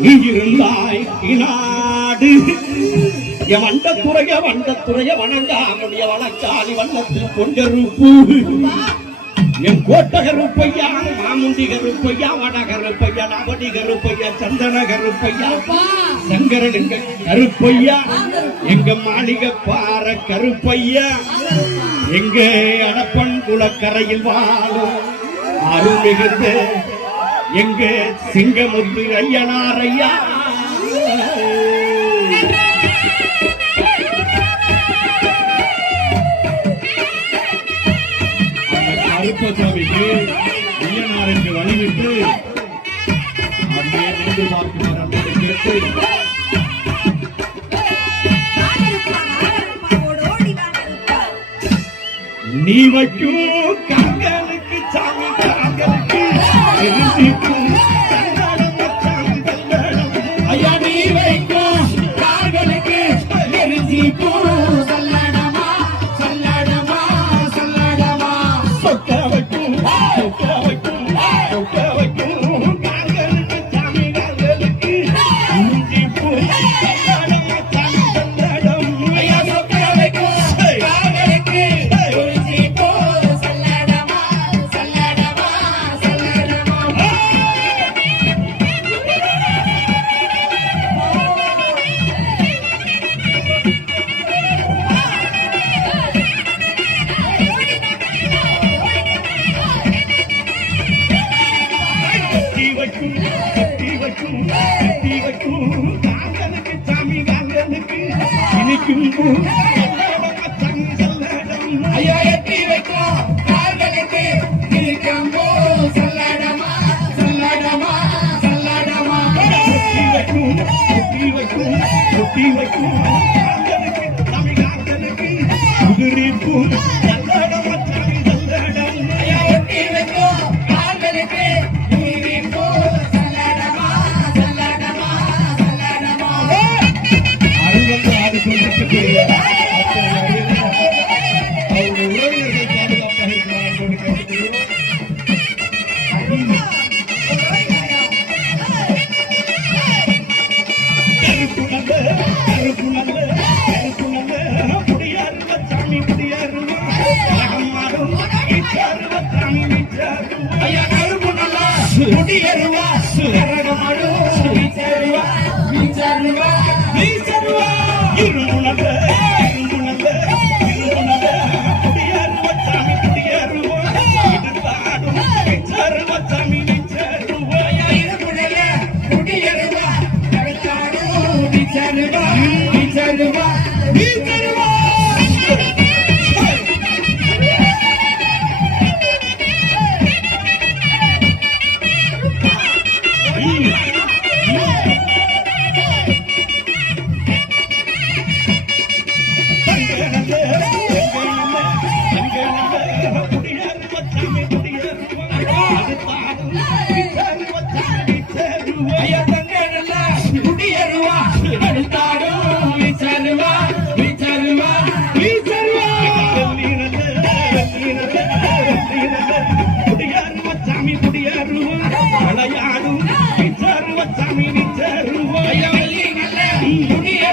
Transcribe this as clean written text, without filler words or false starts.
நீ இருந்தாய் நாடு வண்டத்துறைய வணங்காமுடைய வழக்காளி வண்ணத்தில் கொண்டருப்பு என் கோட்டகருப்பையா மாமுண்டி கருப்பையா வடகருப்பையா நவடி கருப்பையா சந்தன கருப்பையா சங்கரலிங்க கருப்பையா எங்க மாளிகை பாற கருப்பையா எங்க அடப்பன் குளக்கரையில் வாழும் அருள்மிகுந்த எங்க சிங்கமுத்து ஐயனாரையா கருப்பசாமிக்கு ஐயனார் என்று வழிவிட்டு அப்படியே நின்று பார்க்கிறார் கேட்டு நீ வைக்கும் காங்களுக்கு சாமி காங்களுக்கு ஐயா நீ வைக்கும் காங்களுக்கு சல்லடமா சல்லடமா சல்லடமா சொக்க வைக்கும் சொக்க வைக்கும் சொக்க வைக்கும் காங்களுக்கு சாமி காங்களுக்கு ஐயா எட்டி வைக்கும் கால்களுக்கு இருக்கம்போ சல்லடமா சல்லடமா சல்லடமா சுட்டி வைக்கும் சுட்டி வைக்கும் கால்களுக்கு தமிழ்நாட்டுக்கு குதிரிப்பு சல்லடமா சல்லடம் ஐயா எட்டி வைக்கும் கால்களுக்கு குதிரிப்பு சல்லடமா சல்லடமா சல்லடமா அருள் ஆடி கொண்டிருக்கக்கூடிய முடியருவா